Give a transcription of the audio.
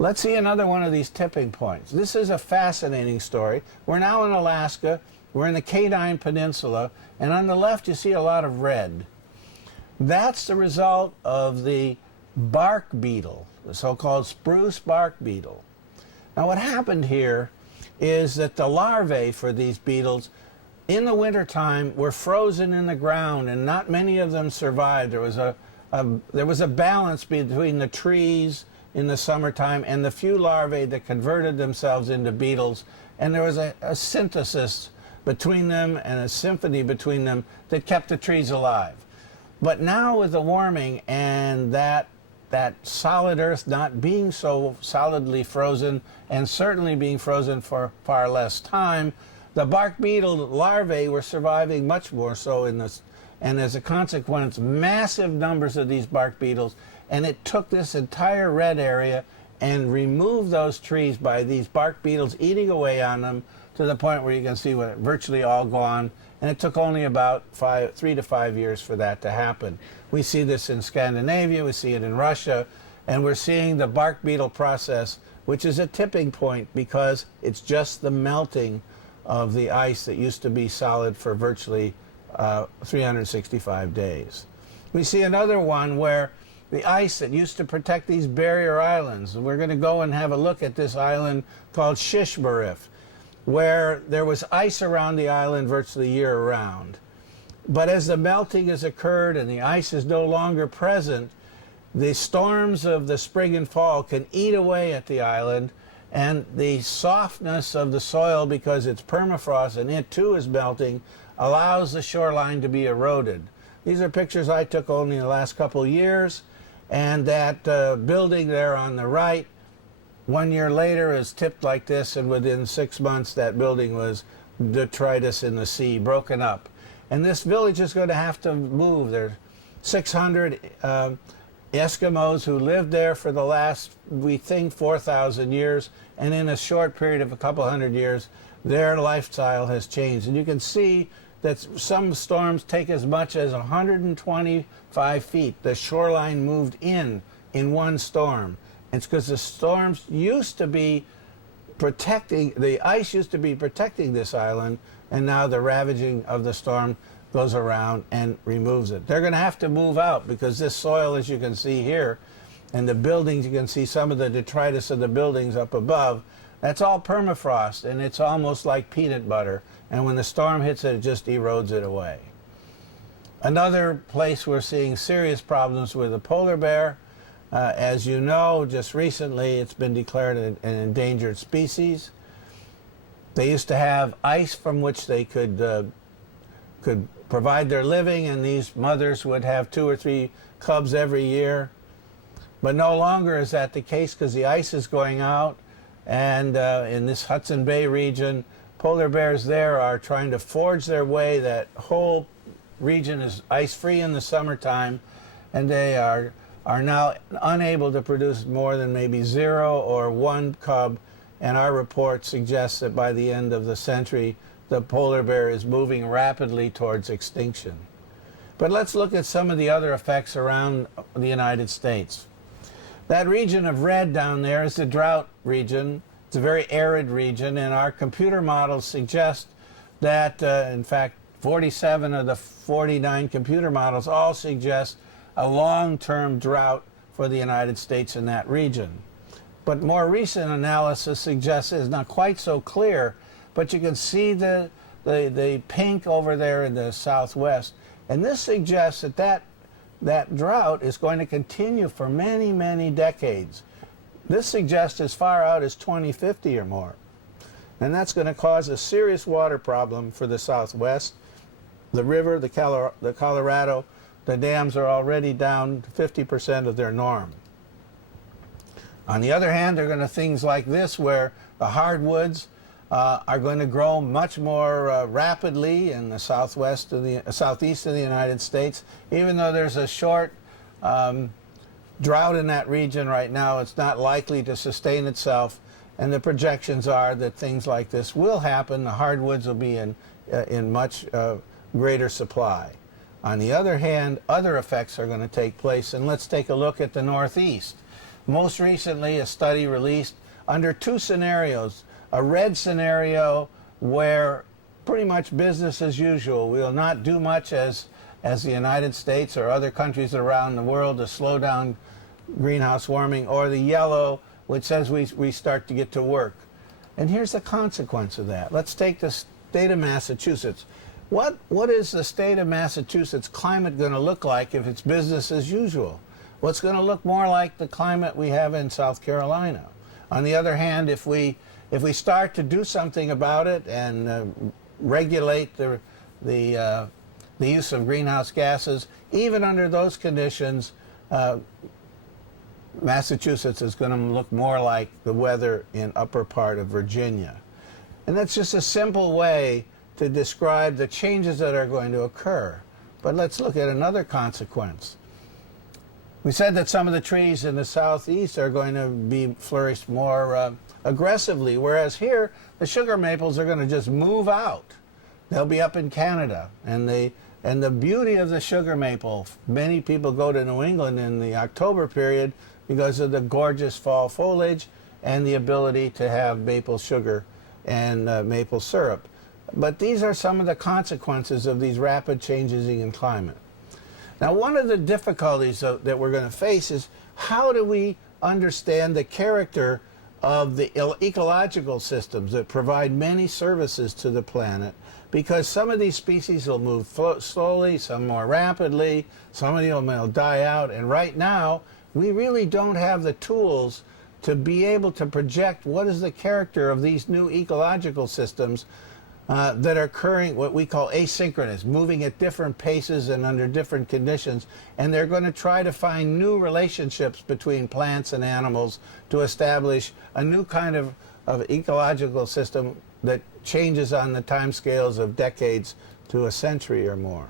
Let's see another one of these tipping points. This is a fascinating story. We're now in Alaska. We're in the Kenai Peninsula, and on the left you see a lot of red. That's the result of the bark beetle, the so-called spruce bark beetle. Now what happened here is that the larvae for these beetles in the wintertime were frozen in the ground, and not many of them survived. There was a balance between the trees in the summertime and the few larvae that converted themselves into beetles, and there was a synthesis between them and a symphony between them that kept the trees alive. But now with the warming and that solid earth not being so solidly frozen, and certainly being frozen for far less time, the bark beetle larvae were surviving much more so in this, and as a consequence, massive numbers of these bark beetles, and it took this entire red area and removed those trees by these bark beetles eating away on them to the point where you can see what virtually all gone. And it took only about 3 to 5 years for that to happen. We see this in Scandinavia, we see it in Russia, and we're seeing the bark beetle process, which is a tipping point because it's just the melting of the ice that used to be solid for virtually 365 days. We see another one where the ice that used to protect these barrier islands, and we're going to go and have a look at this island called Shishmarif, where there was ice around the island virtually year-round. But as the melting has occurred and the ice is no longer present, the storms of the spring and fall can eat away at the island, and the softness of the soil, because it's permafrost and it too is melting, allows the shoreline to be eroded. These are pictures I took only in the last couple of years, and that building there on the right, 1 year later, is tipped like this, and within 6 months that building was detritus in the sea, broken up. And this village is going to have to move. There's 600 Eskimos who lived there for the last, we think, 4,000 years, and in a short period of a couple hundred years, their lifestyle has changed. And you can see that some storms take as much as 125 feet. The shoreline moved in one storm. It's because the storms used to be protecting, the ice used to be protecting this island, and now the ravaging of the storm goes around and removes it. They're going to have to move out because this soil, as you can see here, and the buildings, you can see some of the detritus of the buildings up above, that's all permafrost, and it's almost like peanut butter. And when the storm hits it, it just erodes it away. Another place we're seeing serious problems with the polar bear. As you know, just recently it's been declared an endangered species. They used to have ice from which they could provide their living, and these mothers would have 2 or 3 cubs every year. But no longer is that the case because the ice is going out, and in this Hudson Bay region, polar bears there are trying to forge their way. That whole region is ice-free in the summertime, and they are now unable to produce more than maybe 0 or 1 cub, and our report suggests that by the end of the century, the polar bear is moving rapidly towards extinction. But let's look at some of the other effects around the United States. That region of red down there is the drought region. It's a very arid region, and our computer models suggest that, in fact, 47 of the 49 computer models all suggest a long-term drought for the United States in that region. But more recent analysis suggests it's not quite so clear, but you can see the pink over there in the southwest, and this suggests that drought is going to continue for many, many decades. This suggests as far out as 2050 or more. And that's going to cause a serious water problem for the Southwest. The river, the Colorado, the dams are already down to 50% of their norm. On the other hand, there are going to things like this where the hardwoods are going to grow much more rapidly in the southeast of the United States. Even though there's a short drought in that region right now, it's not likely to sustain itself, and the projections are that things like this will happen. The hardwoods will be in much greater supply. On the other hand, other effects are going to take place, and let's take a look at the Northeast. most recently a study released under two scenarios. A red scenario where pretty much business as usual. We will not do much as the United States or other countries around the world to slow down greenhouse warming, or the yellow, which says we start to get to work. And here's the consequence of that. Let's take the state of Massachusetts. What is the state of Massachusetts climate going to look like if it's business as usual? Well, it's going to look more like the climate we have in South Carolina. On the other hand, if we start to do something about it and regulate the use of greenhouse gases, even under those conditions, Massachusetts is going to look more like the weather in upper part of Virginia. And that's just a simple way to describe the changes that are going to occur. But let's look at another consequence. We said that some of the trees in the southeast are going to be flourished more aggressively, whereas here the sugar maples are going to just move out. They'll be up in Canada, and the beauty of the sugar maple, many people go to New England in the October period because of the gorgeous fall foliage and the ability to have maple sugar and maple syrup. But these are some of the consequences of these rapid changes in climate. Now, one of the difficulties that we're going to face is how do we understand the character of the ecological systems that provide many services to the planet, because some of these species will move slowly, some more rapidly, some of them will die out, and right now we really don't have the tools to be able to project what is the character of these new ecological systems that are occurring, what we call asynchronous, moving at different paces and under different conditions. And they're going to try to find new relationships between plants and animals to establish a new kind of ecological system that changes on the timescales of decades to a century or more.